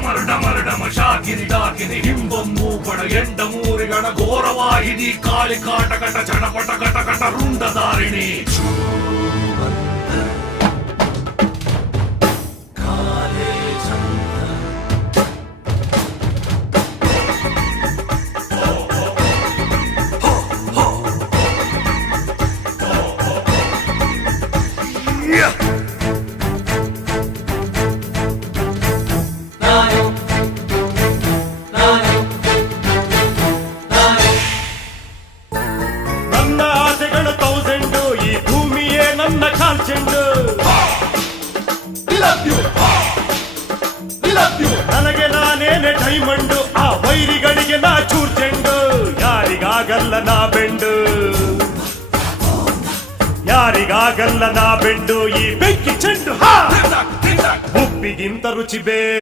ಡಮರು ಡಮರು ಡಮ ಶಾಕಿನಿ ಡಾಕಿನಿ ಹಿಂಬೊಮ್ಮು ಪಡ ಎಂಡ ಮೂರಿಗಣ ಘೋರವಾಹಿನಿ ಕಾಳಿ ಕಾಟಕಟ ಚಟಪಟ ಕಟಕಟ ರುಂಡಧಾರಿಣಿ ನನ್ನ ಆಸೆಗಳು 1000 ಈ ಭೂಮಿಯೇ ನನ್ನ ಕಾಲ್ಚೆಂಡು ನನಗೆ ನಾನೇನೆ ಡೈಮಂಡು ಆ ವೈರಿಗಳಿಗೆ ನಾ ಚೂರ್ಚೆಂಡು ಯಾರಿಗಾಗಲ್ಲ ನಾ ಬೆಂಡು ಯಾರಿಗಾಗಲ್ಲ ನಾ ಬೆಂಡು ಈ ಬೆಂಕಿ ಚೆಂಡು ಉಪ್ಪಿಗಿಂತ ರುಚಿ ಬೇ